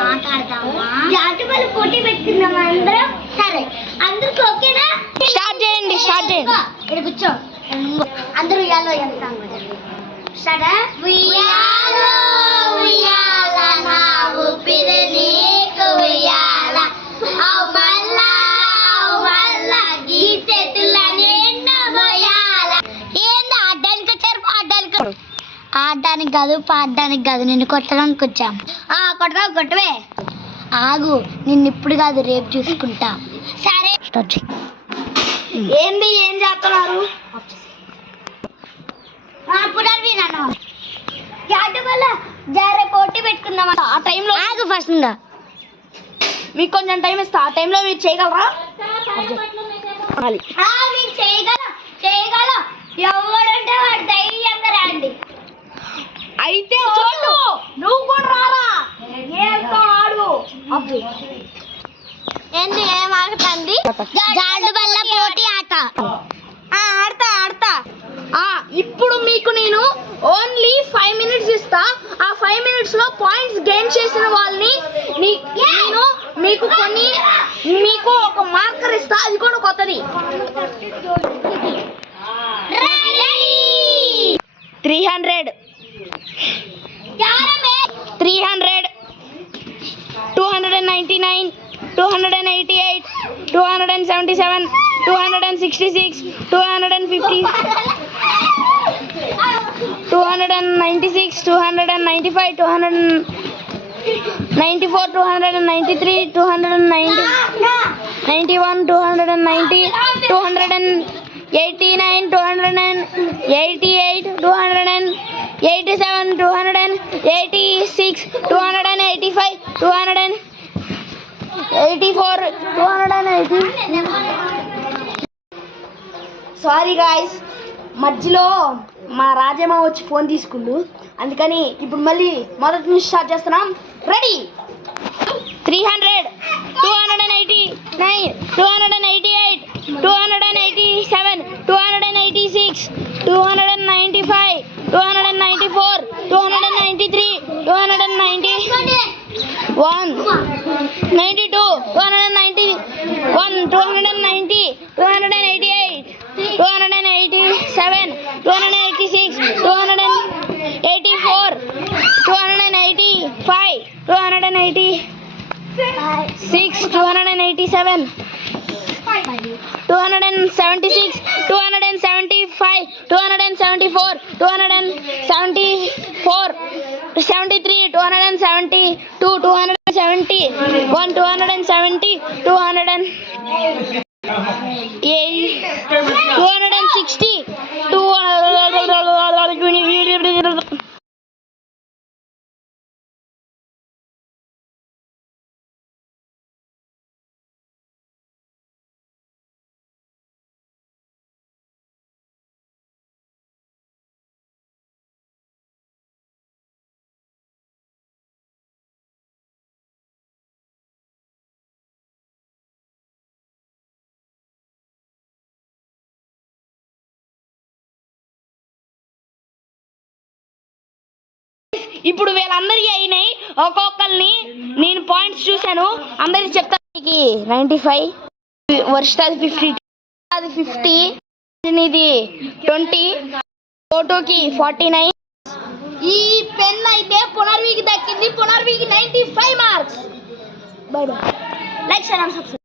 మాట్లాడదామా? జాతీయ పోటీ పెట్టుకుందామా అందరం? సరే, అందరికి ఓకేనా? స్టార్ట్ చేయండి. ఇక్కడ కూర్చో, అందరూ ఉయ్యాలో చేస్తాం. సరే, ఉయ్యాలో ఉయ్యాల నా ఊపిరి నీకు ఉయ్యాల, అవు మళ్ళా గీ చేతుల నిండా పోయాల. ఏంది ఆడడానికి వచ్చారు? ఆడడానికి కాదు, పాడడానికి కాదు, నిన్ను కొట్టడానికి వచ్చాం. కొట్టవే. ఆగు, నిన్ను ఇప్పుడు కాదు, రేపు చూసుకుంటా. సరే, స్టార్ట్ చేయి. ఏంది, ఏం చేస్తున్నారు? నన్ను జారే పోటీ పెట్టుకుందాం. ఆ టైంలో ఆగు, ఫస్ట్ మీకు కొంచెం టైం ఇస్తా. ఆ టైంలో మీరు చేయగలరా? చేయగలం. ఎవడంటే వాడు ధైర్యంగా రండి. అయితే చూడు, నువ్వు కూడా రారా. ఆడు ఏంది, ఏం ఆడుతుంది? జాడు బల్ల పోటీ ఆట. ఆడతా. ఇప్పుడు మీకు నేను ఓన్లీ 5 minutes ఇస్తా. ఆ 5 minutes లో పాయింట్స్ గెయిన్ చేసిన వాళ్ళని నేను మీకు ఒక మార్కర్ ఇస్తా. అది కూడా కొత్తది. 300 299 288 277 266 250 296 295 294 293 291 290 289 288 287 286 285 284 280. సారీ గాయస్, మధ్యలో మా రాజమ్మ వచ్చి ఫోన్ తీసుకుండు, అందుకని ఇప్పుడు మళ్ళీ మొదటి నుంచి స్టార్ట్ చేస్తున్నాం. రెడీ? 300 289 288 287 286 295 294 293 290 192 291 290 288 287 286 284 285 286 287 276 275 274 274 73 270 270 270 260 ఇప్పుడు వీళ్ళందరికీ అయినాయి. ఒక్కొక్కరిని నేను పాయింట్స్ చూశాను, అందరికి చెప్తాను. 95, వర్షితది 50, అది 50, ఇది 20, ఫోటోకి 49. ఈ పెన్ అయితే పునర్వికి దక్కింది. పునర్వికి 95 marks. By by. Like share and subscribe.